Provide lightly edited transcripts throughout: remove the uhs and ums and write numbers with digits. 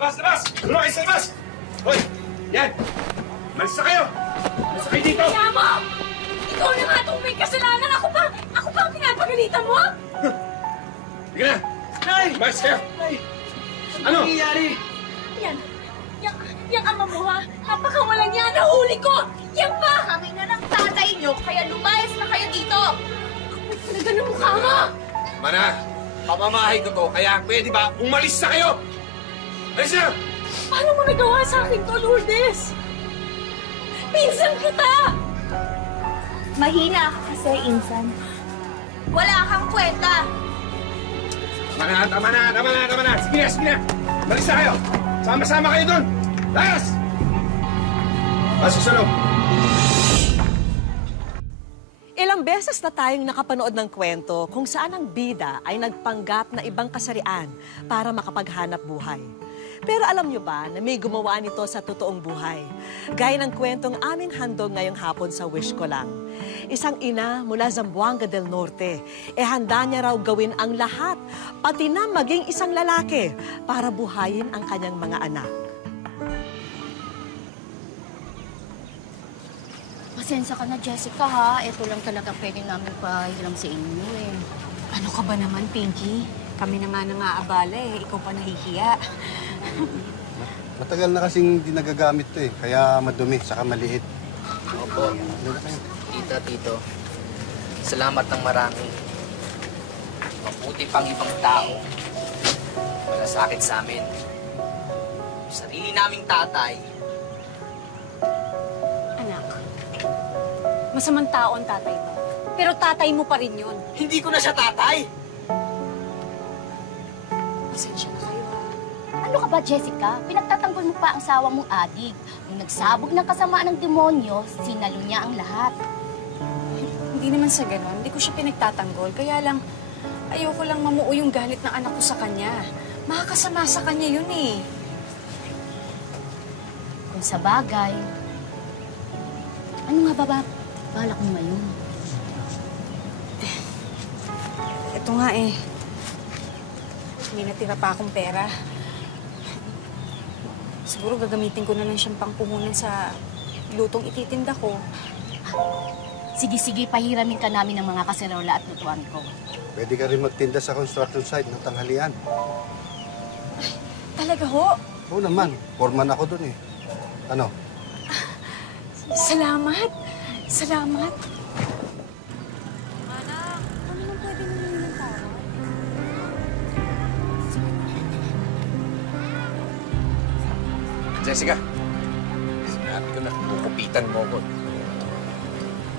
Labas! Labas! Ano kayo sa labas? Hoy! Yan! Malis na kayo! Malis na kayo dito! Kaya mo! Ikaw na nga itong may kasalanan! Ako pa ang pinapagalitan mo! Sige na! Nay! Malis kayo! Nay! Ano? nangyayari? Yang ama mo ha? Napakawalang yan! Nahuli ko! Yan pa! Kami na ng tatay nyo, kaya lumayas na kayo dito! Talaga ng mukha mo! Mana! Pamamahay ko to, kaya pwede ba umalis na kayo? Alis na! Paano mo nagawa sa akin to, Lourdes? Pinsan kita! Mahina ka kasi, Insan. Wala kang kwenta! Tama na! Sige na! Malis na kayo! Sama-sama kayo doon! Layas! Pasok sa loob! Ilang beses na tayong nakapanood ng kwento kung saan ang bida ay nagpanggap na ibang kasarian para makapaghanap buhay. Pero alam niyo ba na may gumawa nito sa totoong buhay? Gaya ng kwentong aming handog ngayong hapon sa Wish Ko Lang. Isang ina mula Zamboanga del Norte, handa niya raw gawin ang lahat, pati na maging isang lalaki para buhayin ang kanyang mga anak. Pasensya ka na, Jessica, ha? Ito lang talaga pwede namin pahiram sa inyo, eh. Ano ka ba naman, Pinky? Kami na nga nang-aabala eh. Ikaw pa nahihiya. Matagal na kasing hindi nagagamit to eh. Kaya madumi, saka maliit. Opo. Tita, tito. Salamat ng marami. Mabuti pang ibang tao. Malasakit sa amin. Sarili naming tatay. Anak, masamang tao ang tatay mo. Pero tatay mo pa rin yun. Hindi ko na siya tatay! Pasensya na kayo, ha? Ano ka ba, Jessica? Pinagtatanggol mo pa ang sawa mong adik. Nung nagsabog ng kasamaan ng demonyo, sinalo niya ang lahat. Hindi naman sa ganon. Hindi ko siya pinagtatanggol. Kaya lang, ayoko lang mamuo yung galit ng anak ko sa kanya. Makakasama sa kanya yun eh. Kung sa bagay, ano nga ba balak mo ngayon? Ito nga eh. May natira pa akong pera. Siguro gagamitin ko na lang siyang pangpuhunan sa lutong ititinda ko. Sige, pahiramin ka namin ng mga kaserola at lutuan ko. Pwede ka rin magtinda sa construction site ng tanghalian. Talaga ho? Oo naman, foreman ako dun eh. Ano? Salamat. Salamat. Anak, kami nang pwede namin ng tawad. Jessica, sinabi ko na kukupitan mo ko.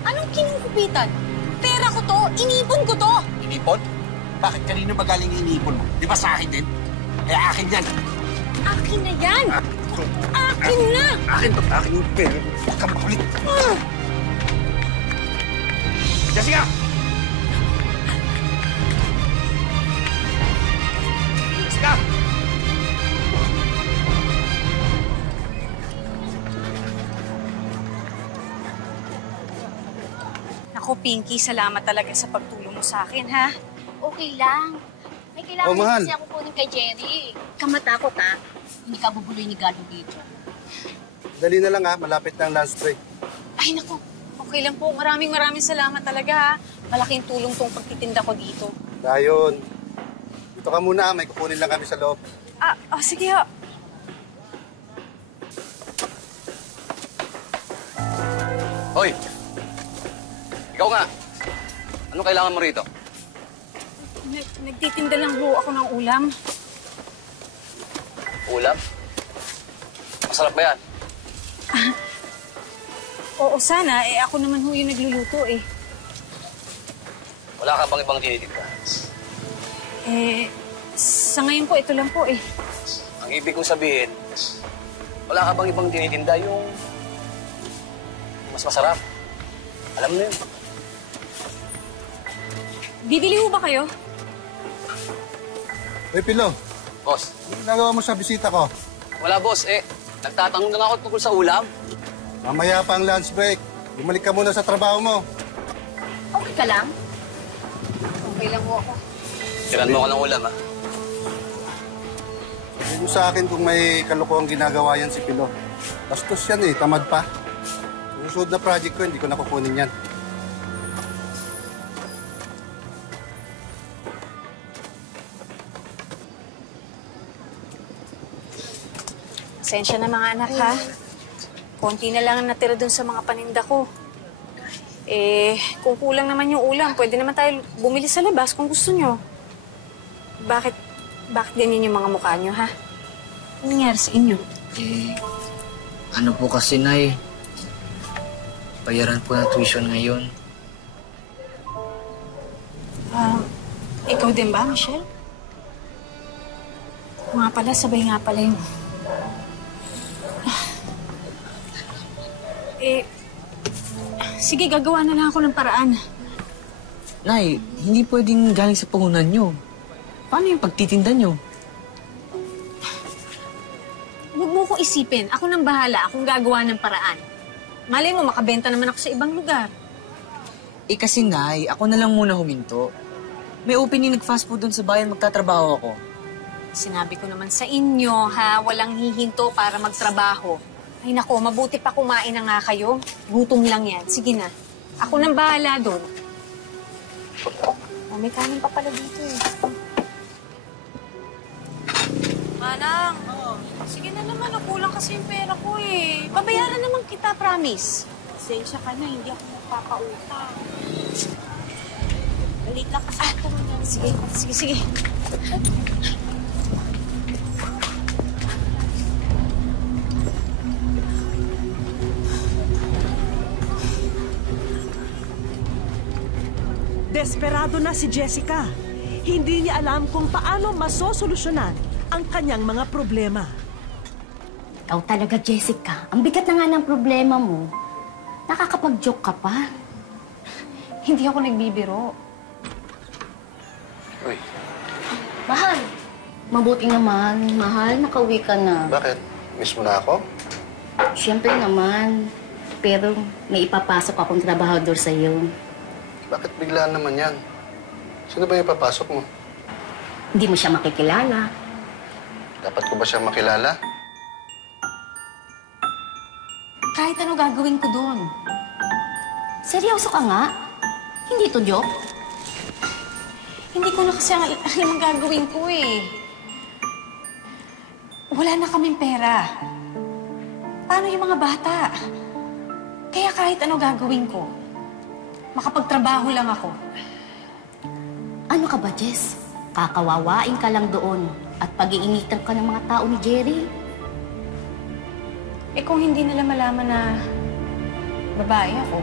Anong kinukupitan? Pera ko to! Inipon ko to! Inipon? Bakit kanino ba galing inipon mo? Di ba sa akin din? Eh, akin yan. Akin na yan! Akin na! Akin to. Akin yung pera. Huwag kang makulit. Jessica! Jessica! Naku, Pinky, salamat talaga sa pagtulong mo sa akin, ha? Okay lang. May kailangan Oh, mahal. kasi ako kunin kay Jerry. Kamatakot, ha? Hindi ka bubuloy ni Gado dito. Dali na lang ha, malapit na ang lunch break. Ay, naku. Okay lang po. Maraming salamat talaga, ha? Malaking tulong tong pagtitinda ko dito. Dayon, dito ka muna, may kukunin lang kami sa loob. Sige, ha. Hoy! Ikaw nga! Ano kailangan mo rito? Nagtitinda lang ho ako ng ulam. Ulam? Masarap ba yan? Oo, sana. Ako naman ho yung nagluluto, eh. Wala ka bang ibang tinitinda? Sa ngayon po, ito lang po, eh. Ang ibig kong sabihin, wala ka bang ibang tinitinda yung mas masarap? Alam mo na yun. Bibili ho ba kayo? Hey, Pilo, Boss, ano ginagawa mo sa bisita ko? wala boss. Nagtatanong lang ako tungkol sa ulam. Mamaya pa ang lunch break. Bumalik ka muna sa trabaho mo. Okay ka lang? Okay lang ho ako. Tiran mo ako ng ulam, ha? Hindi mo sa akin kung may kalokohang ginagawa yan si Pilo. Bastos yan eh, tamad pa. Susunod na project ko, hindi ko nakukunin yan. Pasensya na mga anak, ha? Konti na lang ang natira dun sa mga paninda ko. Kung kulang naman yung ulam, pwede naman tayo bumili sa labas kung gusto nyo. Bakit ganyan yung mga mukha nyo, ha? Ano nangyari sa inyo? Ano po kasi, Nay? Bayaran po ng tuition ngayon. Ikaw din ba, Michelle? Nga pala, sabay nga pala yung... Sige, gagawa na lang ako ng paraan. Nay, hindi pwedeng galing sa puhunan nyo. Paano yung pagtitinda nyo? Huwag mo ko isipin. Ako nang bahala. Akong gagawa ng paraan. Malay mo, makabenta naman ako sa ibang lugar. Kasi, Nay, ako na lang muna huminto. May opening nag-fast food doon sa bayan, magtatrabaho ako. Sinabi ko naman sa inyo, ha? Walang hihinto para magtrabaho. Ay nako, mabuti pa kumain na nga kayo. Gutom lang yan. Sige na. Ako nang bahala doon. May kanin pa pala dito eh. Manang, sige na naman. Kulang kasi yung pera ko eh. Babayaran naman kita, promise. Pasensya ka na, hindi ako magpapautang. Balit lang kasi ito. Sige. Desperado na si Jessica. Hindi niya alam kung paano masosolusyonan ang kanyang mga problema. Ikaw talaga, Jessica. Ang bigat na nga ng problema mo. Nakakapag-joke ka pa. Hindi ako nagbibiro. Uy, Mahal. Mabuti naman. Mahal, nakauwi ka na. bakit? Miss mo na ako? Siyempre naman. Pero may ipapasok akong trabahador sa'yo. Bakit biglaan naman yan? Sino ba yung papasok mo? Hindi mo siya makikilala. Dapat ko ba siya makilala? Kahit ano gagawin ko doon. Seryoso ka nga? Hindi to joke? Hindi ko na kasi alam ang gagawin ko eh. Wala na kaming pera. Paano yung mga bata? Kaya kahit ano gagawin ko, makapagtrabaho lang ako. Ano ka ba, Jess? Kakawawain ka lang doon at pag-iinitan ka ng mga tao ni Jerry. Kung hindi nila malaman na babae ako,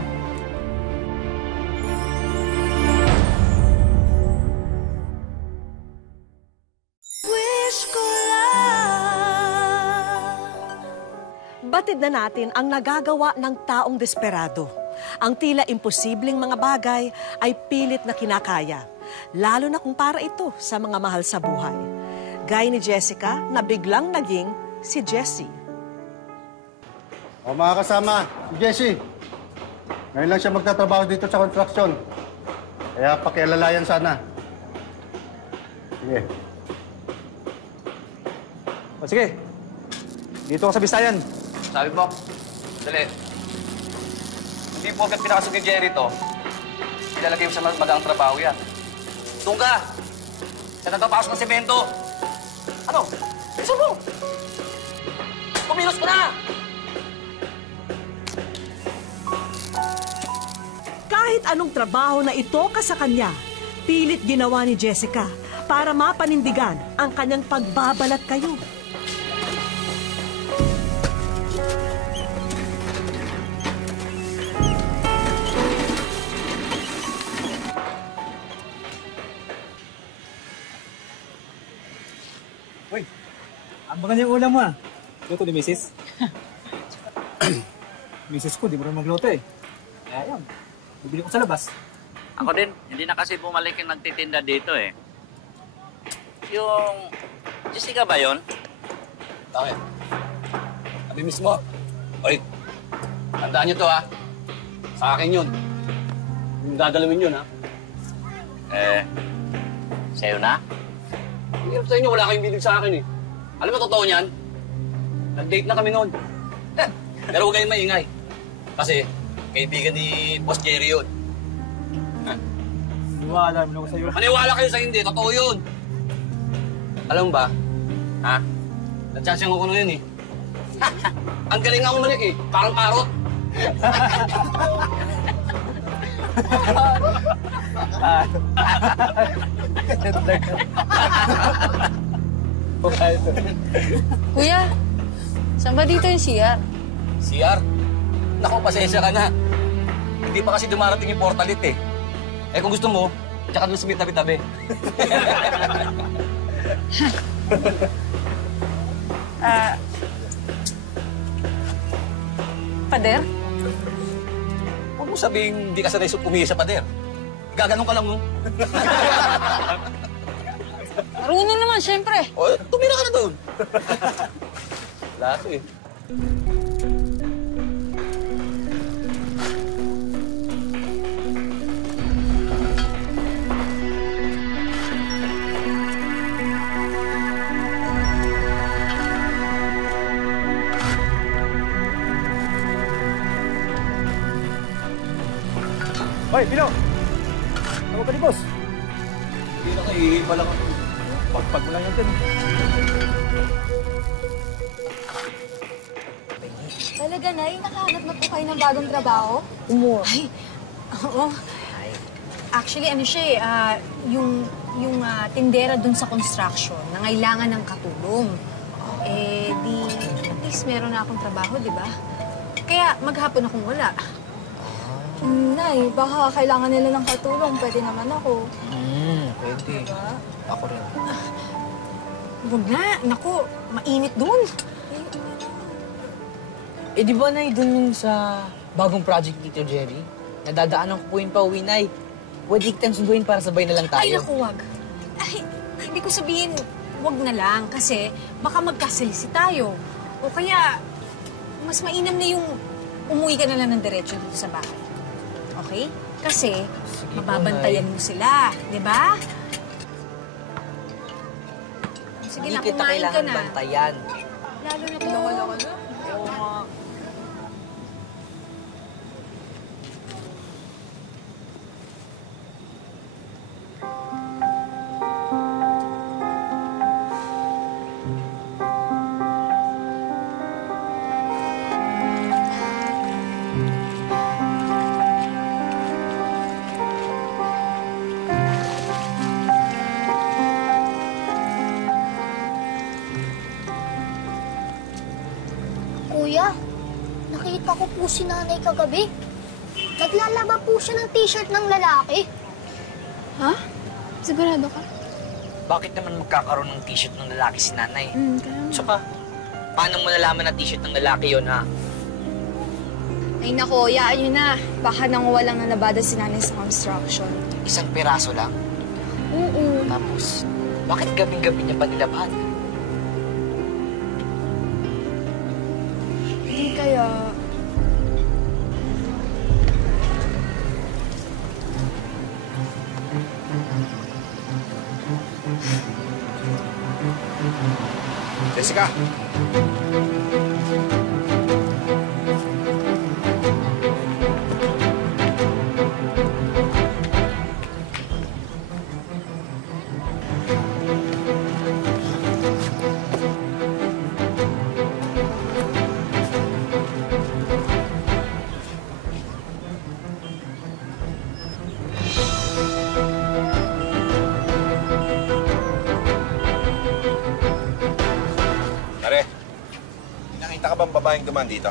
Batid na natin ang nagagawa ng taong desperado. Ang tila imposibleng mga bagay ay pilit na kinakaya, lalo na kung para ito sa mga mahal sa buhay. Gaya ni Jessica na biglang naging si Jessie. O mga kasama, si Jessie. Ngayon lang siya magtatrabaho dito sa construction. Kaya pakialalayan sana. Sige. O sige, dito ka sa Bisayan. Sabi mo, dali. Hindi po agad pinakasok ni Jerry to. Ilalagay mo sa magaang trabaho yan. Doon ka! Sa natapasok ng semento. Ano? Bilisan mo! Kumilos ko na! Kahit anong trabaho na itoka sa kanya, pilit ginawa ni Jessica para mapanindigan ang kanyang pagbabalat kayo. Uy, ang mga niyang ulam mo ah. Luto ni Mrs. Mrs. ko, di mo rin magluto eh. Kaya yun, bibili ko sa labas. Ako din, hindi na kasi bumalik yung nagtitinda dito eh. Yung Jessica ba yun? Bakit? Kami mismo. Oy, tandaan niyo to ha. Sa akin yun. Yung gagalawin yun ha. Sa'yo na? Hirap sa inyo, wala kayong bilig sa akin eh. Alam mo, totoo niyan? Nag-date na kami noon. Pero huwag kayong maingay. Kasi, kaibigan ni Boss Jerry yun. Maniwala naman ako sa'yo. Maniwala kayo sa hindi, totoo yun. Alam mo ba? Ha? Natsasyang ako na yun eh. Ang galing nga umalik eh. Parang parot. Kuya, saan ba dito yung CR? CR? Naku, pasensya ka na. Hindi pa kasi dumarating yung portalit eh. Eh kung gusto mo, tsaka doon sa may tabi-tabi. Pader? Huwag mo sabihin hindi ka sanay umihi sa pader. Gaganong ka lang mo. Marunong naman, syempre. O, tumira ka na doon. Wala to eh. Hoy, Pino! Ako pa ni boss. Hindi na kayo, lang ako. Pagpag mo lang yan din. Talaga, Nay? Nakahanap na po kayo ng bagong trabaho? Ay, oo. Actually, ano siya eh, yung tindera dun sa construction, nangailangan ng katulong. Eh, at least meron na akong trabaho, di ba? Kaya maghapon akong wala. Nay, baka kailangan nila ng katulong. Pwede naman ako. Pwede. Diba? Ako rin. Huwag na, naku, mainit dun. Eh, di ba, Nay, dun yung sa bagong project ni Tito Jerry? Nadadaanan ko po yung pauwi, Nay. Pwede kitang sunduin para sabay na lang tayo. Ay, naku, wag. Ay, hindi ko sabihin, wag na lang, kasi baka magkasalisi tayo. O kaya, mas mainam na yung umuwi ka na lang ng diretso dito sa bahay. Okay? Kasi, mababantayan mo sila, di ba? Sige na, Hindi kita kumain ka kailangan na. bantayan. Lalo na to. Kuya, nakita ko po si Nanay kagabi. Naglalaba po siya ng t-shirt ng lalaki. Ha? Sigurado ka? Bakit naman magkakaroon ng t-shirt ng lalaki si Nanay? Kaya Tsaka, paano mo nalaman na t-shirt ng lalaki yon ha? Ay nako, yaan nyo na. Baka nanguwa lang na nabada si Nanay sa construction. Isang piraso lang. Oo. Tapos, bakit gabing-gabi niya pa nilabahan? Hindi kaya... Jessica! Pare, nakita ka bang babaeng dumaan dito?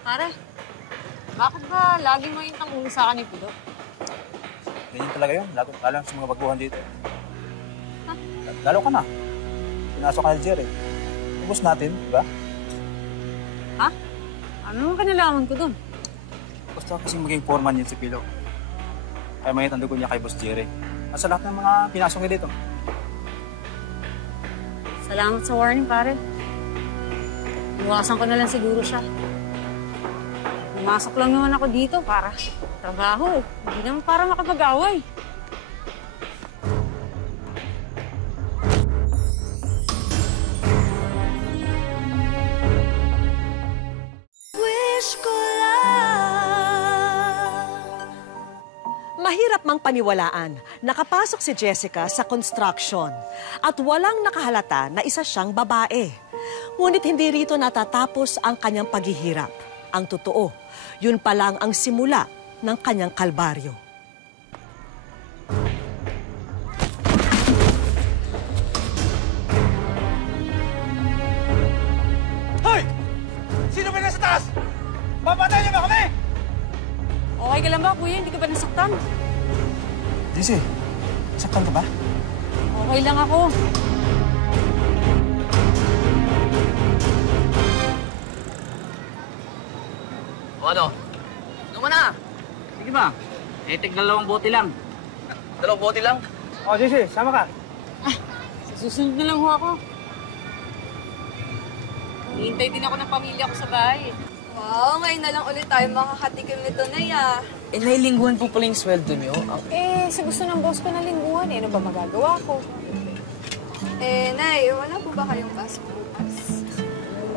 Pare, bakit ba laging may tangulo sa akin ni Pido? Ganyan talaga yun. Lalo sa mga baguhan dito. Lalo ka na. Pinasok ka na Jerry. Ubus natin, di ba? Ha? Ano naman kanalaman ko dun? Gusto kasi maging foreman yun si Pilo. Kaya may tandugo niya kay Boss Jerry. At sa lahat ng mga pinasok niya dito. Salamat sa warning, pare. Iwasan ko na lang siguro siya. Pumasok lang naman ako dito para trabaho. Hindi naman para makapag-away. Mahirap mang paniwalaan, nakapasok si Jessica sa construction at walang nakahalata na isa siyang babae. Ngunit hindi rito natatapos ang kanyang paghihirap. Ang totoo, yun pa lang ang simula ng kanyang kalbaryo. Hoy! Sino ba nasa taas? Papatay niyo ba kami? Okay ka lang ba, kuya? Hindi ka ba nasaktan? Jesse, saktan ka ba? Okay lang ako. O ano? Ano mo na? Sige ba? Dalawang bote lang. Dalawang bote lang? Oh, Jesse, sama ka. Susunod na lang ho ako. Hihintay din ako ng pamilya ko sa bahay. Wow, ngayon na lang ulit tayo makakatikim nito, Nay, ah. Eh, nailingguhan po pala yung sweldo niyo. Sa gusto ng boss ko na lingguhan, ano ba magagawa ko? Nay, wala po ba kayong pasok bukas?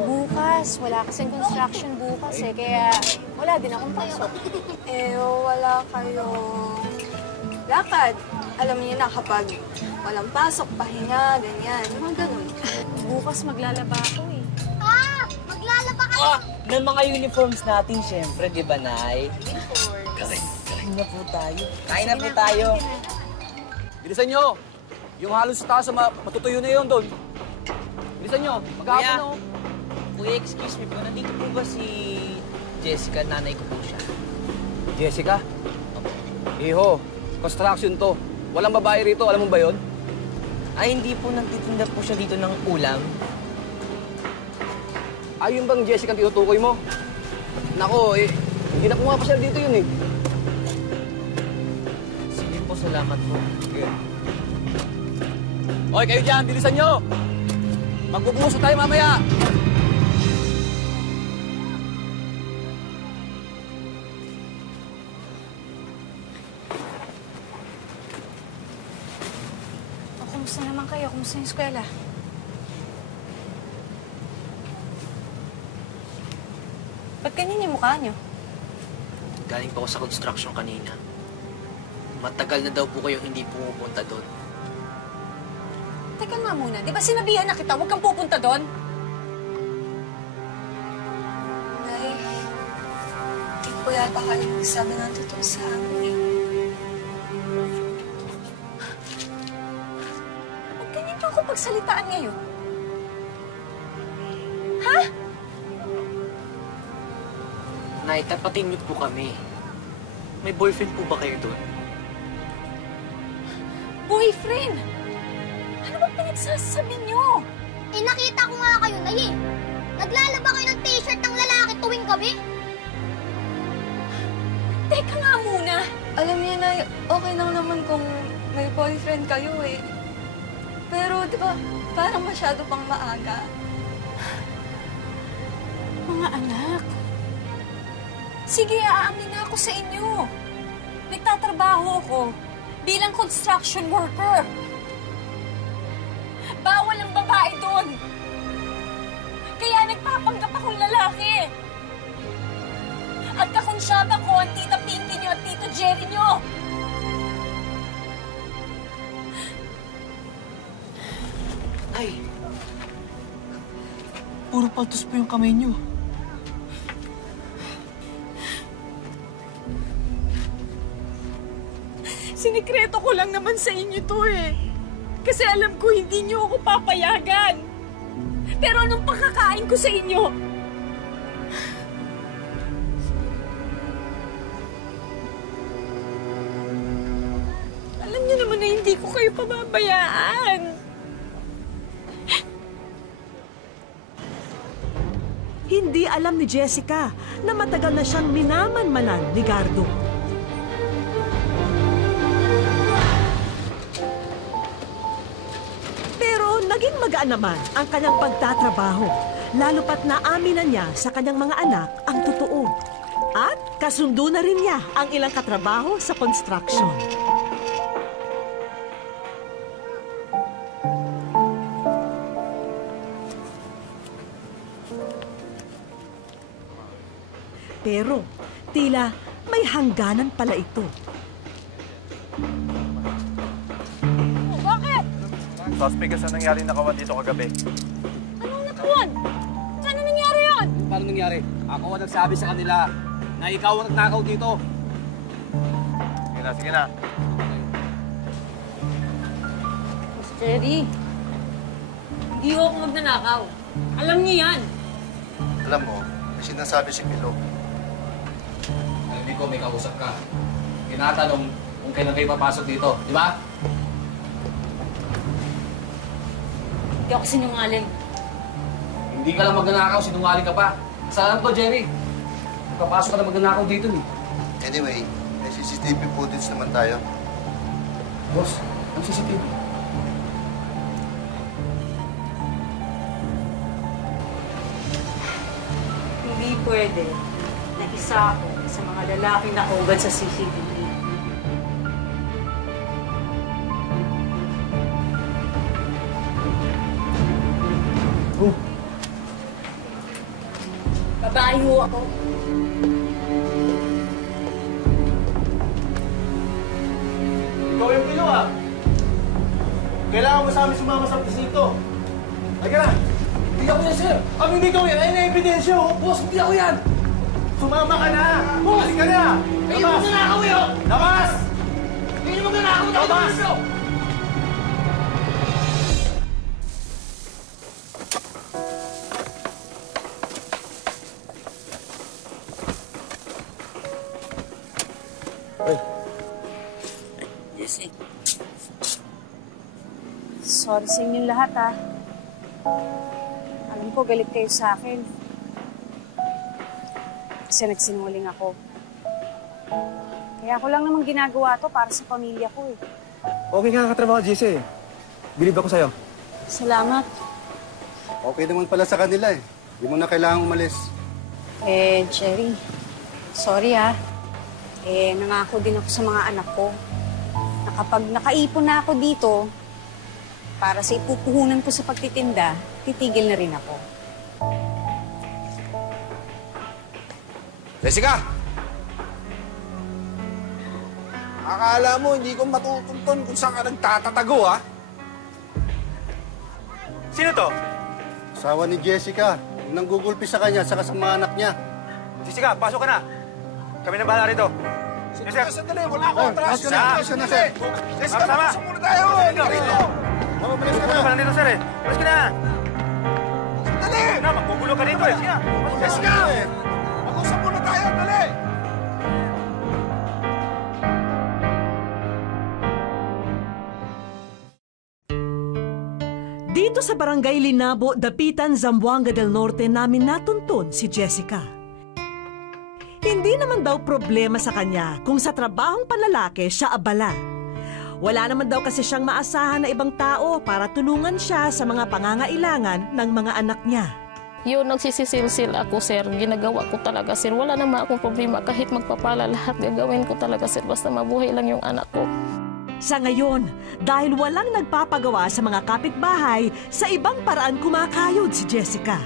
Bukas. Wala kasing construction bukas kaya wala din akong pasok. Wala kayong lakad. Alam niyo na kapag walang pasok, pahinga, ganyan. Mga ganun. Bukas maglalaba ako Maglalaba ka! Ng mga uniforms natin, syempre, di ba, Nay? Uniforms. Kain na po tayo. Kain na po tayo. Bilisan nyo! Yung halos sa taas, matutuyo na yun doon. Bilisan nyo! Maghapon na oh. Kuya, excuse me po. Nandito po ba si Jessica? Nanay ko po siya. Jessica? Iho, construction to. Walang babae rito, alam mo ba yun? Ay, hindi po. Nagtitinda po siya dito ng ulam. Ay, yun bang Jessica ang tinutukoy mo? Nako, hindi na pumapasyal dito yun eh. Sige po, salamat po. Sige. Hoy, kayo dyan, bilisan nyo! Magbubuso tayo mamaya! Kumusta naman kayo? Kumusta yung eskwela? Ba't ganyan yung mukha niyo? Galing pa ako sa construction kanina. Matagal na daw po kayong hindi pumupunta doon. Teka nga muna, di ba sinabihan na kita, huwag kang pupunta doon? Nay, hindi po yata kayo sabi ng totoo sa amin. Ba't ganyan niyo ako pagsalitaan ngayon? Ha? Nay, tapatin niyo po kami. May boyfriend po ba kayo doon? Boyfriend? Ano bang pinagsasabi niyo? Nakita ko nga kayo, Nay, eh. Naglalaba kayo ng t-shirt ng lalaki tuwing gabi. Teka nga muna. Alam niyo, Nay, okay lang naman kung may boyfriend kayo eh. Pero, di ba, parang masyado pang maaga. Mga anak, sige, aamin na ako sa inyo. Nagtatrabaho ako bilang construction worker. Bawal ang babae doon. Kaya nagpapanggap akong lalaki. At kakonsyaba ko ang tita Pinky niyo at tito Jerry niyo. Ay, puro paltos po yung kamay niyo. Sinikreto ko lang naman sa inyo to eh. Kasi alam ko hindi niyo ako papayagan. Pero anong pakakain ko sa inyo? Alam niyo naman na hindi ko kayo pababayaan. Hindi alam ni Jessica na matagal na siyang minamanmanan ni Gardo. Pero naging magaan naman ang kanyang pagtatrabaho lalo pat naamin na niya sa kanyang mga anak ang totoo. At kasundo na rin niya ang ilang katrabaho sa construction. Pero tila may hangganan pala ito. Bakit? Suspect sa nangyari nakawan dito kagabi. Anong nakawan? Ano nangyari yun? Paano nangyari? Ako ang nagsabi sa kanila na ikaw ang nagnakaw dito. Sige na. Miss Jerry, hindi ako magnanakaw. Alam niyo yan. Alam mo, may sinasabi si Milo. Narinig ko may kausap ka. Tinatanong kung kailan kayo papasok dito, di ba? Hindi ako sinungaling. Hindi ka lang magnanakaw, sinungaling ka pa. Kasalanan ko, Jerry. Papasok ka na magnanakaw dito, eh. Anyway, may CCTV footage naman tayo. Boss, ang CCTV. Hindi pwede na isa ako sa mga lalaking nakugad sa CCTV. Oh. Babae ho ako. Ikaw yung Pino, ah. Kailangan mo sa amin sumama sa presinto. Halika na. Hindi ako yan, sir. Kami hindi ikaw yan. Ayun na ebidensya, oh. Boss, hindi ako yan. Sumama ka na. Halika na. Ayun yung magnanakaw, eh. Labas! Ayun yung magnanakaw. Labas! Jesse. Sorry sa inyong lahat, ha. Alam ko, galit kayo sa akin. Kasi nagsinungaling ako. Kaya ako lang naman ginagawa to para sa pamilya ko, eh. Okay ka katrabaho, Jesse. Bilib ako sa'yo. Salamat. Okay naman pala sa kanila eh. Hindi mo na kailangang umalis. Jerry, sorry, ha. Nangako din ako sa mga anak ko na kapag nakaipon na ako dito, para sa ipupuhunan ko sa pagtitinda, titigil na rin ako. Jessica! Akala mo, hindi ko matutuntun kung saan ka nagtatatago, ha? Sino to? Asawa ni Jessica. Yung nanggugulpi sa kanya, saka sa mga anak niya. Jessica, pasok ka na. Kami na bahala rito. Jessica, sandali. Wala ako atras. Pasok na, sir. Jessica, pasok muna tayo. Dito. Malis ka Magugulo na. ka dito, sir, eh. Malis ka na. Dali! Na, maggugulo ka dito, eh. Sige na. Jessica! Mag-usap muna tayo, dali! Dito sa Barangay Linabo, Dapitan, Zamboanga del Norte namin natuntun si Jessica. Hindi naman daw problema sa kanya kung sa trabahong panlalaki siya abala. Wala naman daw kasi siyang maasahan na ibang tao para tulungan siya sa mga pangangailangan ng mga anak niya. Yun, nagsisisilsil ako, sir. Ginagawa ko talaga, sir. Wala naman akong problema. Kahit magpapala lahat, gagawin ko talaga, sir. Basta mabuhay lang yung anak ko. Sa ngayon, dahil walang nagpapagawa sa mga kapitbahay, sa ibang paraan kumakayod si Jessica.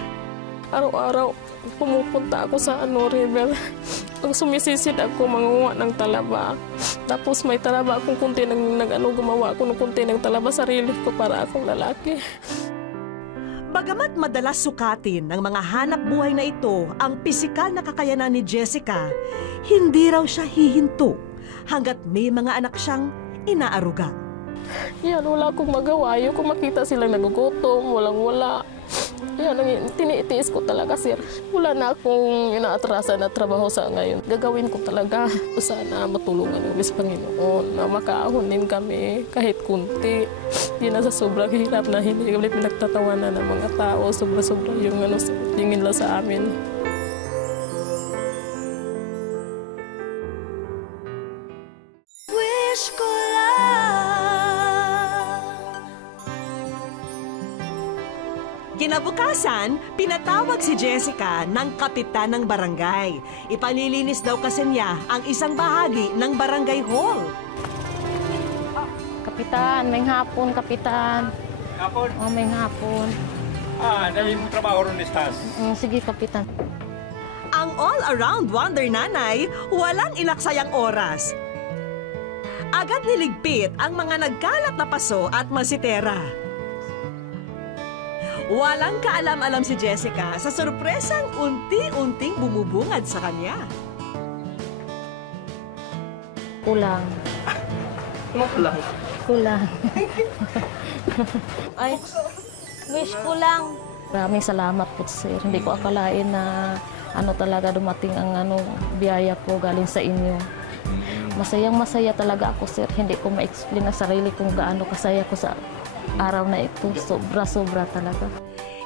Araw-araw, pumupunta ako sa river. Pag sumisisid ako, mangunguha ng talaba. Tapos may talaba akong kunti gumawa ako ng kunti ng talaba sarili ko para akong lalaki. Bagamat madalas sukatin ng mga hanap buhay na ito ang pisikal na kakayanan ni Jessica, hindi raw siya hihinto hanggat may mga anak siyang inaaruga. Yan, wala akong magawa. Yung kung makita silang nagugutom, walang-wala. Yan, tiniitiis ko talaga, sir. Wala na akong inaatrasan na trabaho sa ngayon. Gagawin ko talaga. Sana matulungan yung Diyos Panginoon na makaahon din kami kahit kunti. Hindi na sa sobrang hirap na hindi kami pinagtatawanan ng mga tao. Sobra-sobra yung tingin lang sa amin. Wish ko Kinabukasan, pinatawag si Jessica ng kapitan ng barangay. Ipalilinis daw kasi niya ang isang bahagi ng barangay hall. Kapitan, may hapon, kapitan. Hapon? Oh, may hapon. Dahil mo trabaho ron listas. Sige, kapitan. Ang all-around wonder nanay, walang ilaksayang oras. Agad niligpit ang mga nagkalat na paso at masitera. Walang kaalam-alam si Jessica sa sorpresang unti-unting bumubungad sa kanya. Kulang. Kulang. Kulang. Ay, wish ko lang. Maraming salamat po, sir. Hindi ko akalain na talaga dumating ang biyaya ko galing sa inyo. Masayang-masaya talaga ako, sir. Hindi ko ma-explain ang sarili kung gaano kasaya ko sa araw na ito. Sobra-sobra talaga.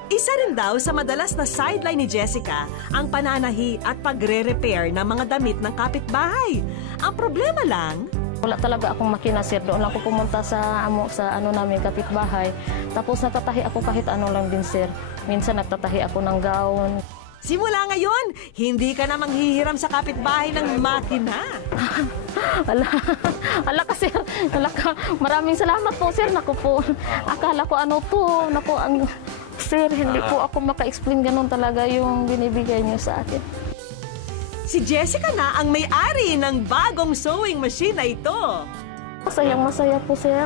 Isa rin daw sa madalas na sideline ni Jessica ang pananahi at pagre-repair ng mga damit ng kapitbahay. Ang problema lang, wala talaga akong makina, sir. Doon lang ako pumunta sa namin kapitbahay. Tapos natatahi ako kahit ano lang din, sir. Minsan nagtatahi ako ng gown. Simula ngayon, hindi ka na manghihiram sa kapitbahay ng makina. Ala ka, sir. Maraming salamat po, sir. Naku po. Akala ko sir, hindi po ako maka-explain ganun talaga yung binibigay niyo sa akin. Si Jessica na ang may-ari ng bagong sewing machine na ito. Masayang-masaya po, sir.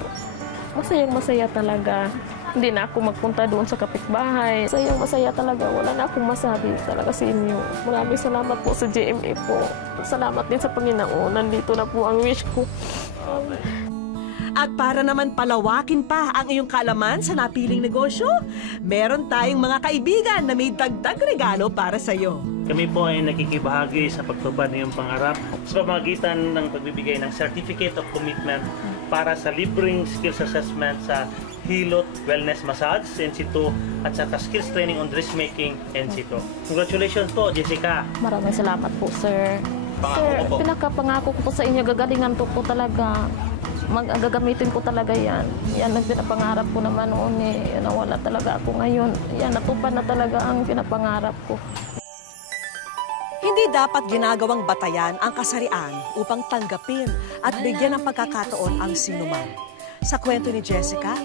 Masayang-masaya talaga. Hindi na ako magpunta doon sa kapitbahay. Masayang-masaya talaga. Wala na akong masabi talaga sa inyo. Maraming salamat po sa GMA po. Salamat din sa Panginoon. Nandito na po ang wish ko. At para naman palawakin pa ang iyong kaalaman sa napiling negosyo, meron tayong mga kaibigan na may dagdag regalo para sa iyo. Kami po ay nakikibahagi sa pagtupad ng iyong pangarap sa pamamagitan ng pagbibigay ng Certificate of Commitment para sa libreng skills assessment sa Hilot Wellness Massage, NC2, at saka skills training on dressmaking, NC2. Congratulations po, Jessica. Maraming salamat po, sir. Sir, pinakapangako ko po sa inyo, gagalingan po talaga. Gagamitin ko talaga yan. Yan ang pinapangarap ko naman noon eh. Nawala talaga ako ngayon. Yan, natupad na talaga ang pinapangarap ko. Hindi dapat ginagawang batayan ang kasarian upang tanggapin at bigyan ng pagkakataon ang sinuman. Sa kwento ni Jessica,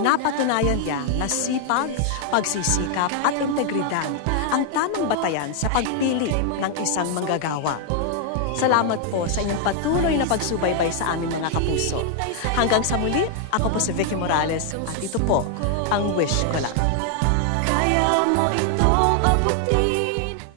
napatunayan niya na sipag, pagsisikap at integridad ang tamang batayan sa pagpili ng isang manggagawa. Salamat po sa inyong patuloy na pagsubaybay sa aming mga kapuso. Hanggang sa muli, ako po si Vicky Morales at ito po ang Wish Ko Lang.